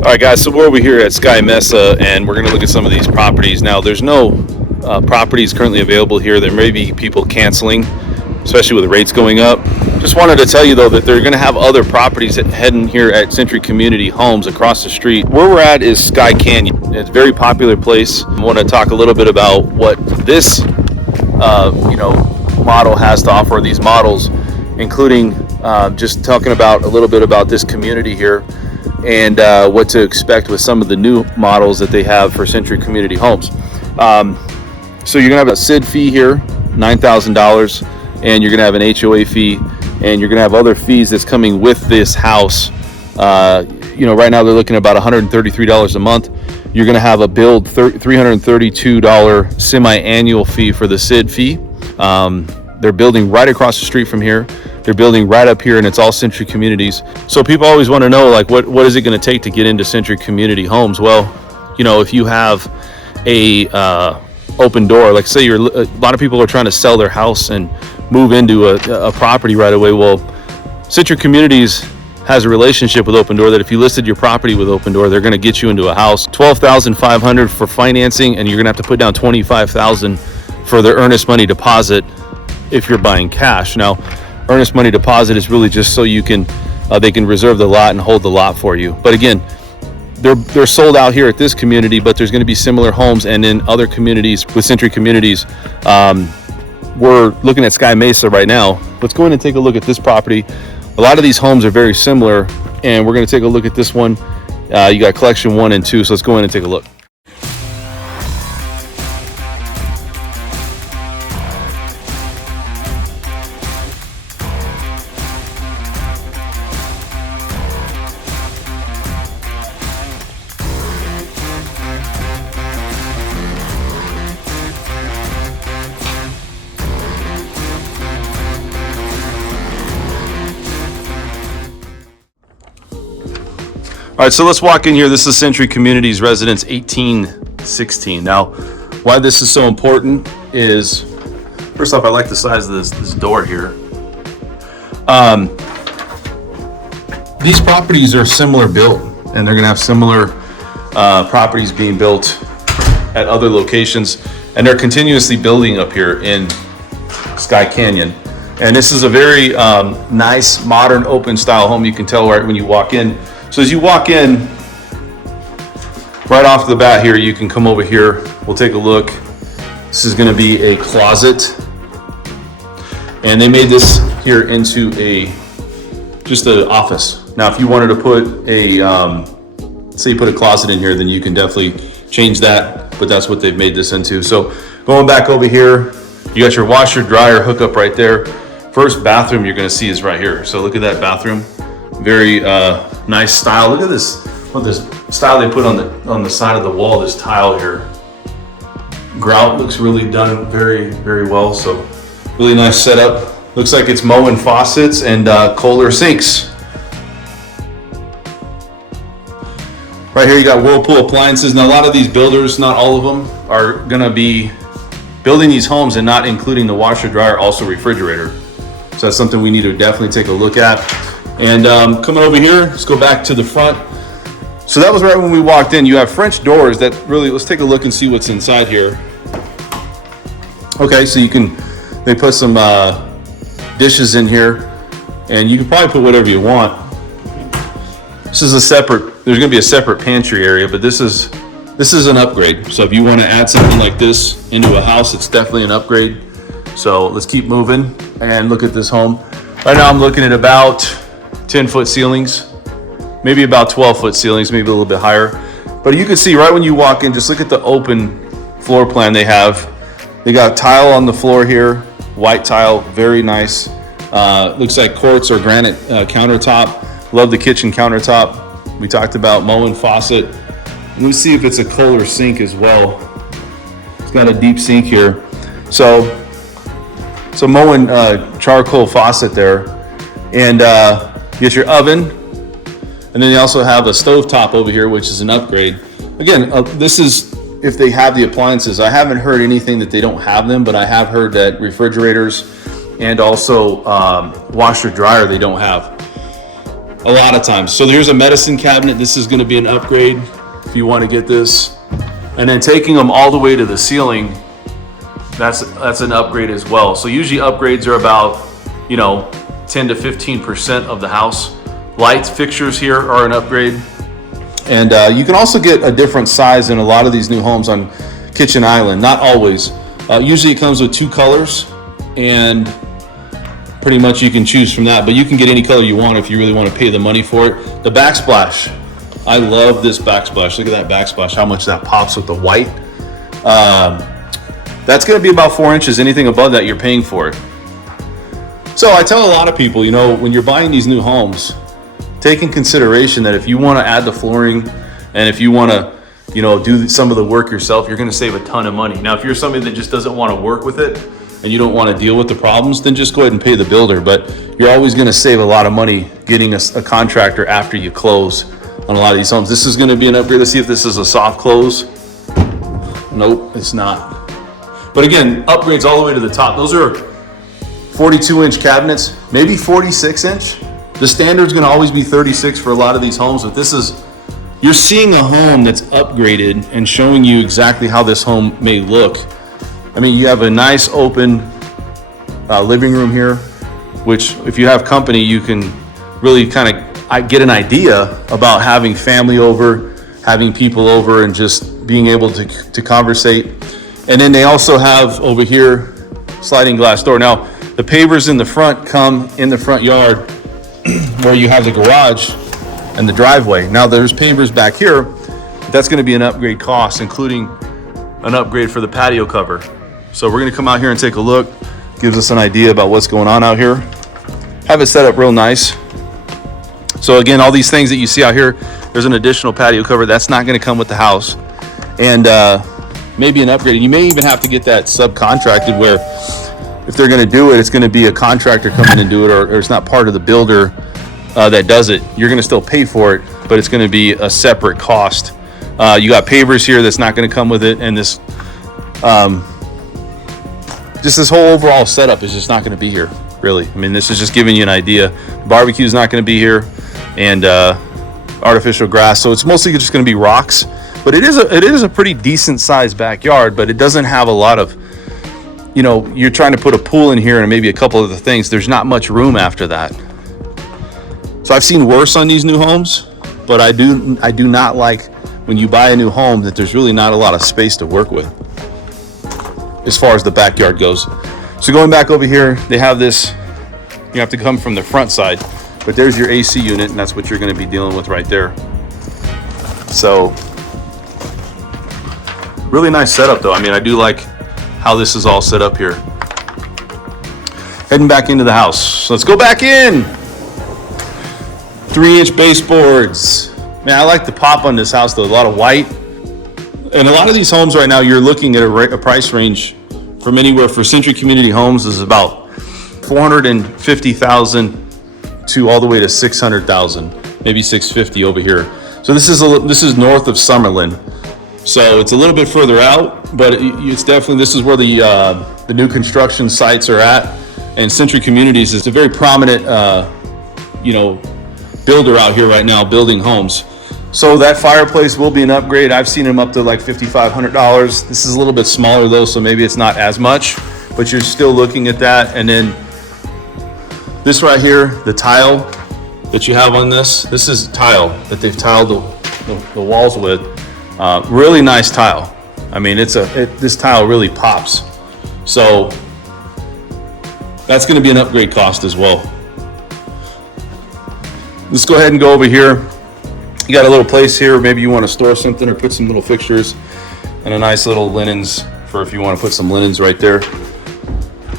All right, guys, so we're over here at Skye Mesa, and we're going to look at some of these properties. Now, there's no properties currently available here. There may be people canceling, especially with rates going up. Just wanted to tell you, though, that they're going to have other properties heading here at Century Community Homes across the street. Where we're at is Skye Canyon. It's a very popular place. I want to talk a little bit about what this model has to offer, these models, including just talking about a little bit about this community here and what to expect with some of the new models that they have for Century Community Homes. So you're gonna have a SID fee here, $9,000, and you're gonna have an HOA fee, and you're gonna have other fees that's coming with this house. Right now they're looking at about $133 a month. You're gonna have a billed $332 semi-annual fee for the SID fee. They're building right across the street from here. They're building right up here, and it's all Century Communities. So people always want to know, like, what is it going to take to get into Century Community Homes? Well, if you have a open door, like say a lot of people are trying to sell their house and move into a property right away. Well, Century Communities has a relationship with Open Door that if you listed your property with Open Door, they're going to get you into a house. $12,500 for financing, and you're going to have to put down $25,000 for their earnest money deposit if you're buying cash. Now, earnest money deposit is really just so they can reserve the lot and hold the lot for you. But again, they're sold out here at this community, but there's going to be similar homes and in other communities with Century Communities. We're looking at Skye Mesa right now. Let's go in and take a look at this property. A lot of these homes are very similar, and we're going to take a look at this one. You got collection 1 and 2, so let's go in and take a look. All right, so let's walk in here. This is Century Communities Residence 1816. Now, why this is so important is, first off, I like the size of this door here. These properties are similar built, and they're gonna have similar properties being built at other locations, and they're continuously building up here in Skye Canyon. And this is a very nice, modern, open style home. You can tell right when you walk in. So as you walk in, right off the bat here, you can come over here. We'll take a look. This is gonna be a closet. And they made this here into just an office. Now, if you wanted to put say you put a closet in here, then you can definitely change that, but that's what they've made this into. So going back over here, you got your washer dryer hookup right there. First bathroom you're gonna see is right here. So look at that bathroom. Very nice style. Look at this, what this style they put on the side of the wall, this tile here. Grout looks really done very, very well. So really nice setup. Looks like it's Moen faucets and Kohler sinks. Right here you got Whirlpool appliances. Now a lot of these builders, not all of them, are gonna be building these homes and not including the washer, dryer, also refrigerator. So that's something we need to definitely take a look at. And coming over here, let's go back to the front. So that was right when we walked in. You have French doors that really, let's take a look and see what's inside here. Okay, so they put some dishes in here, and you can probably put whatever you want. This is there's gonna be a separate pantry area, but this is an upgrade. So if you wanna add something like this into a house, it's definitely an upgrade. So let's keep moving and look at this home. Right now I'm looking at about 10-foot ceilings, maybe about 12-foot ceilings, maybe a little bit higher. But you can see right when you walk in, just look at the open floor plan they have. They got tile on the floor here, white tile, very nice. Looks like quartz or granite countertop. Love the kitchen countertop. We talked about Moen faucet. Let me see if it's a Kohler sink as well. It's got a deep sink here. So Moen charcoal faucet there. And you get your oven, and then you also have a stovetop over here, which is an upgrade. Again, this is if they have the appliances. I haven't heard anything that they don't have them, but I have heard that refrigerators and also washer dryer they don't have. a lot of times. So here's a medicine cabinet. This is going to be an upgrade if you want to get this. And then taking them all the way to the ceiling, that's an upgrade as well. So usually upgrades are about, 10 to 15% of the house. Lights, fixtures here are an upgrade. And you can also get a different size in a lot of these new homes on kitchen island. Not always. Usually it comes with 2 colors, and pretty much you can choose from that, but you can get any color you want if you really want to pay the money for it. The backsplash, I love this backsplash. Look at that backsplash, how much that pops with the white. That's going to be about 4 inches. Anything above that, you're paying for it. So I tell a lot of people, when you're buying these new homes, take in consideration that if you want to add the flooring and if you want to, do some of the work yourself, you're going to save a ton of money. Now, if you're somebody that just doesn't want to work with it and you don't want to deal with the problems, then just go ahead and pay the builder. But you're always going to save a lot of money getting a contractor after you close on a lot of these homes. This is going to be an upgrade. Let's see if this is a soft close. Nope, it's not. But again, upgrades all the way to the top. Those are 42-inch cabinets, maybe 46-inch. The standard's going to always be 36 for a lot of these homes, but you're seeing a home that's upgraded and showing you exactly how this home may look. I mean, you have a nice open living room here, which if you have company, you can really kind of get an idea about having family over, having people over, and just being able to conversate. And then they also have over here sliding glass door. Now, the pavers in the front come in the front yard where you have the garage and the driveway. Now there's pavers back here. That's going to be an upgrade cost, including an upgrade for the patio cover. So we're going to come out here and take a look. Gives us an idea about what's going on out here. Have it set up real nice. So again, all these things that you see out here, there's an additional patio cover. That's not going to come with the house. And maybe an upgrade. You may even have to get that subcontracted, where if they're going to do it, it's going to be a contractor coming and do it, or it's not part of the builder that does it. You're going to still pay for it, but it's going to be a separate cost. You got pavers here that's not going to come with it, and this just this whole overall setup is just not going to be here, really. I mean, this is just giving you an idea. The barbecue is not going to be here, and artificial grass, so it's mostly just going to be rocks. But it is a pretty decent sized backyard, but it doesn't have a lot of, you're trying to put a pool in here and maybe a couple of the things. There's not much room after that. So I've seen worse on these new homes, but I do not like when you buy a new home that there's really not a lot of space to work with as far as the backyard goes. So going back over here, they have this, you have to come from the front side, but there's your AC unit, and that's what you're going to be dealing with right there. So really nice setup though. I mean, I do like how this is all set up here. Heading back into the house. So let's go back in. 3-inch baseboards. Man, I like the pop on this house though. A lot of white. And a lot of these homes right now, you're looking at a price range from anywhere for Century Community Homes is about $450,000 to all the way to $600,000, maybe $650,000 over here. So this is north of Summerlin. So it's a little bit further out, but it's definitely, this is where the new construction sites are at. And Century Communities is a very prominent, builder out here right now building homes. So that fireplace will be an upgrade. I've seen them up to like $5,500. This is a little bit smaller though, so maybe it's not as much, but you're still looking at that. And then this right here, the tile that you have on this is tile that they've tiled the walls with. Really nice tile. I mean, this tile really pops. So that's going to be an upgrade cost as well. Let's go ahead and go over here. You got a little place here. Maybe you want to store something or put some little fixtures and a nice little linens for if you want to put some linens right there.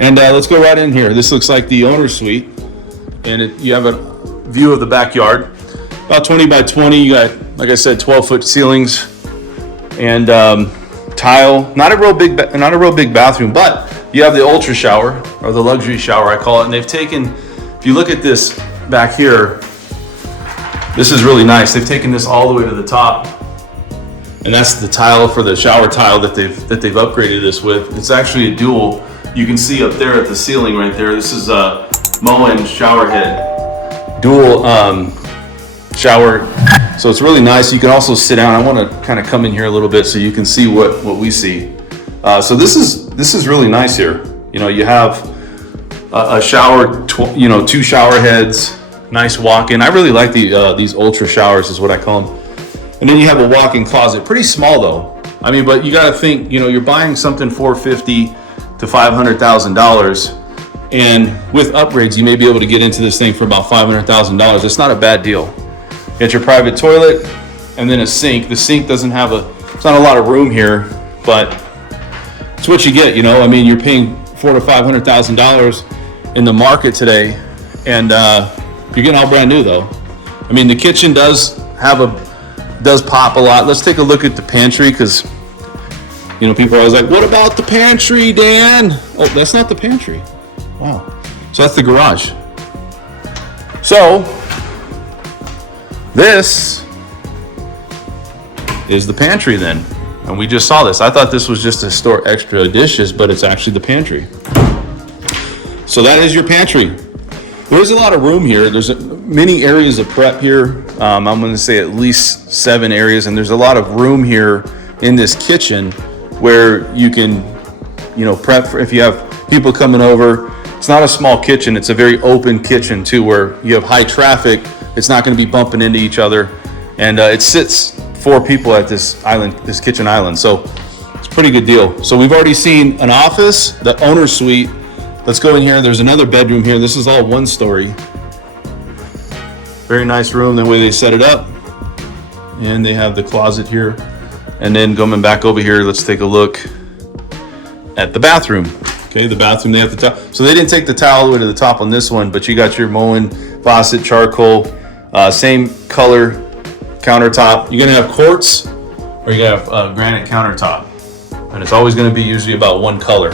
And let's go right in here. This looks like the owner's suite, and you have a view of the backyard. About 20 by 20. You got, like I said, 12-foot ceilings and tile. Not a real big bathroom, but you have the ultra shower, or the luxury shower I call it. And they've taken, if you look at this back here, this is really nice. They've taken this all the way to the top, and that's the tile for the shower tile that they've upgraded this with. It's actually a dual. You can see up there at the ceiling right there. This is a Moen shower head, dual shower. So it's really nice. You can also sit down. I want to kind of come in here a little bit so you can see what we see. So this is really nice here. You know, you have a shower, you know, 2 shower heads, nice walk-in. I really like these ultra showers is what I call them. And then you have a walk-in closet, pretty small though. I mean, but you got to think, you know, you're buying something $450,000 to $500,000, and with upgrades, you may be able to get into this thing for about $500,000. It's not a bad deal. You got your private toilet, and then a sink. The sink doesn't have it's not a lot of room here, but it's what you get, you know. I mean, you're paying $400,000 to $500,000 in the market today, and you're getting all brand new though. I mean, the kitchen does pop a lot. Let's take a look at the pantry, because you know, people are always like, what about the pantry, Dan? Oh, that's not the pantry. Wow. So that's the garage. So this is the pantry then. And we just saw this. I thought this was just to store extra dishes, but it's actually the pantry. So that is your pantry. There's a lot of room here. There's many areas of prep here. I'm going to say at least 7 areas, and there's a lot of room here in this kitchen where you can, you know, prep for if you have people coming over. It's not a small kitchen. It's a very open kitchen too, where you have high traffic. It's not going to be bumping into each other, and it sits 4 people at this island, this kitchen island. So it's a pretty good deal. So we've already seen an office, the owner's suite. Let's go in here. There's another bedroom here. This is all 1 story. Very nice room, the way they set it up. And they have the closet here. And then going back over here, let's take a look at the bathroom. Okay, the bathroom, they have the towel. So they didn't take the towel all the way to the top on this one, but you got your Moen faucet, charcoal, same color countertop. You're gonna have quartz, or you're gonna have granite countertop. And it's always gonna be usually about 1 color.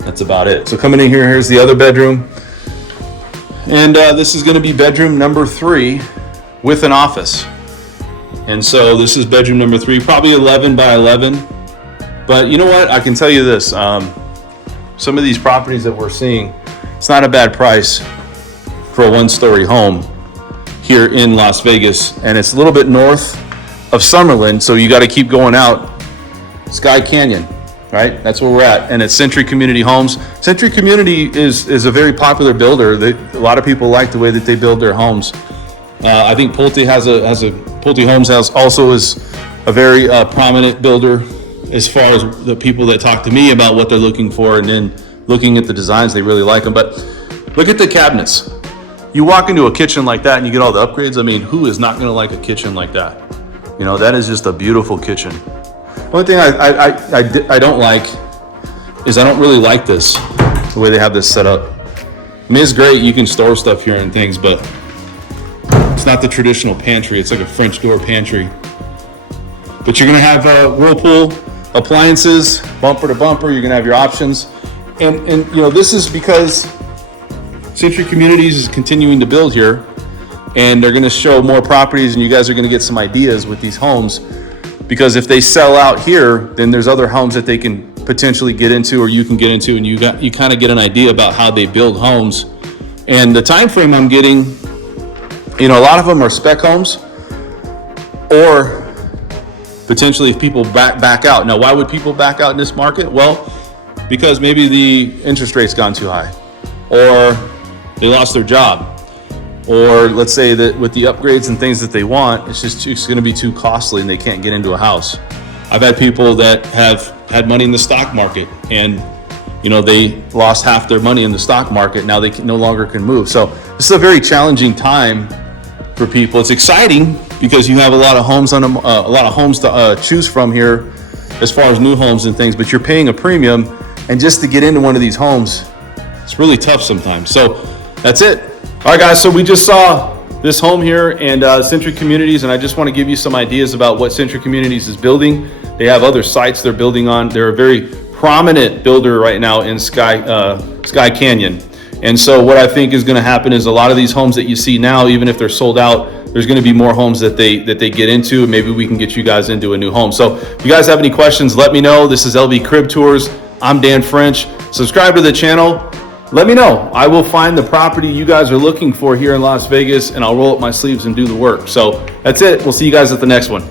That's about it. So coming in here, here's the other bedroom. And this is gonna be bedroom number 3 with an office. And so this is bedroom number 3, probably 11 by 11. But you know what? I can tell you this. Some of these properties that we're seeing, it's not a bad price for a 1-story home here in Las Vegas. And it's a little bit north of Summerlin. So you got to keep going out. Skye Canyon, right? That's where we're at. And it's Century Community Homes. Century Community is a very popular builder. A lot of people like the way that they build their homes. I think Pulte Pulte Homes also is a very prominent builder as far as the people that talk to me about what they're looking for, and then looking at the designs, they really like them. But look at the cabinets. You walk into a kitchen like that and you get all the upgrades. I mean, who is not going to like a kitchen like that? You know, that is just a beautiful kitchen. One thing I don't like is I don't really like this, the way they have this set up. I mean, it's great. You can store stuff here and things, but it's not the traditional pantry. It's like a French door pantry. But you're going to have Whirlpool appliances, bumper to bumper. You're going to have your options. And you know, this is because Century Communities is continuing to build here, and they're going to show more properties, and you guys are going to get some ideas with these homes, because if they sell out here, then there's other homes that they can potentially get into, or you can get into, and you kind of get an idea about how they build homes. And the time frame I'm getting, you know, a lot of them are spec homes, or potentially if people back out. Now, why would people back out in this market? Well, because maybe the interest rate's gone too high, or they lost their job, or let's say that with the upgrades and things that they want, it's going to be too costly and they can't get into a house. I've had people that have had money in the stock market, and you know, they lost half their money in the stock market. Now they no longer can move. So this is a very challenging time for people. It's exciting because you have a lot of homes to choose from here as far as new homes and things, but you're paying a premium, and just to get into one of these homes, it's really tough sometimes. So that's it. All right, guys, so we just saw this home here and Century Communities, and I just want to give you some ideas about what Century Communities is building. They have other sites they're building on. They're a very prominent builder right now in Skye Canyon. And so what I think is going to happen is a lot of these homes that you see now, even if they're sold out, there's going to be more homes that they get into, and maybe we can get you guys into a new home. So if you guys have any questions, let me know. This is LV Crib Tours. I'm Dan French. Subscribe to the channel, let me know. I will find the property you guys are looking for here in Las Vegas, and I'll roll up my sleeves and do the work. So that's it. We'll see you guys at the next one.